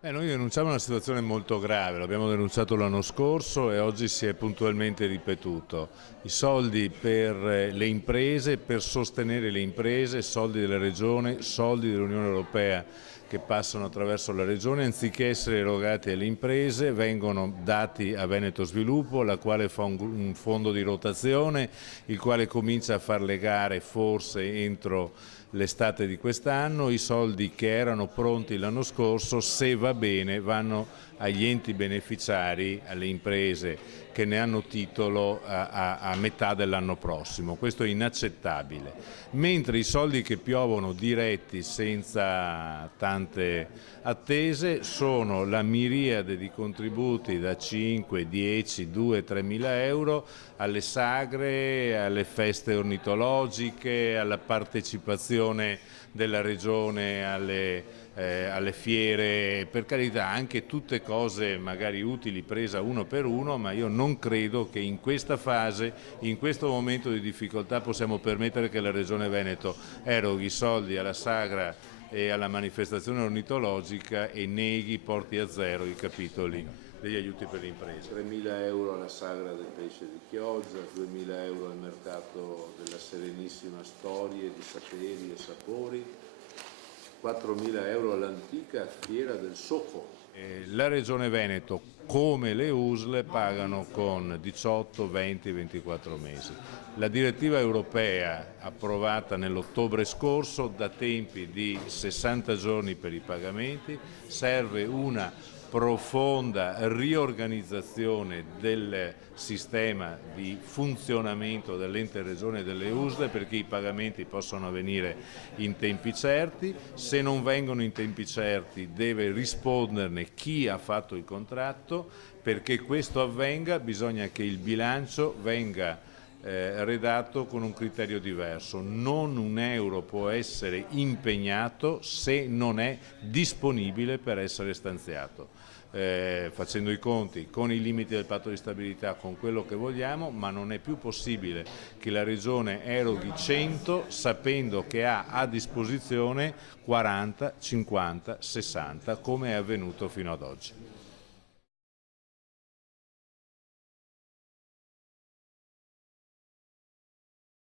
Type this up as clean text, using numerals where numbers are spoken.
Noi denunciamo una situazione molto grave, l'abbiamo denunciato l'anno scorso e oggi si è puntualmente ripetuto. I soldi per le imprese, per sostenere le imprese, soldi della Regione, soldi dell'Unione Europea che passano attraverso la Regione, anziché essere erogati alle imprese, vengono dati a Veneto Sviluppo, la quale fa un fondo di rotazione, il quale comincia a fare le gare forse entro l'estate di quest'anno. I soldi che erano pronti l'anno scorso, se va bene, vanno agli enti beneficiari, alle imprese che ne hanno titolo a metà dell'anno prossimo. Questo è inaccettabile. Mentre i soldi che piovono diretti senza tante attese sono la miriade di contributi da 5, 10, 2, 3 mila euro alle sagre, alle feste ornitologiche, alla partecipazione della Regione alle fiere, per carità anche tutte cose magari utili presa uno per uno, ma io non credo che in questa fase, in questo momento di difficoltà possiamo permettere che la Regione Veneto eroghi soldi alla sagra e alla manifestazione ornitologica e neghi, porti a zero i capitoli degli aiuti per le imprese. 3.000 euro alla sagra del pesce di Chioggia, 2.000 euro al mercato della Serenissima Storie di saperi e sapori, 4.000 euro all'antica fiera del Socco. La Regione Veneto, come le USL, pagano con 18, 20, 24 mesi. La direttiva europea approvata nell'ottobre scorso dà tempi di 60 giorni per i pagamenti, serve una profonda riorganizzazione del sistema di funzionamento dell'ente regione e delle USL perché i pagamenti possano avvenire in tempi certi. Se non vengono in tempi certi deve risponderne chi ha fatto il contratto. Perché questo avvenga bisogna che il bilancio venga redatto con un criterio diverso. Non un euro può essere impegnato se non è disponibile per essere stanziato. Facendo i conti con i limiti del patto di stabilità, con quello che vogliamo, ma non è più possibile che la Regione eroghi 100 sapendo che ha a disposizione 40, 50, 60 come è avvenuto fino ad oggi.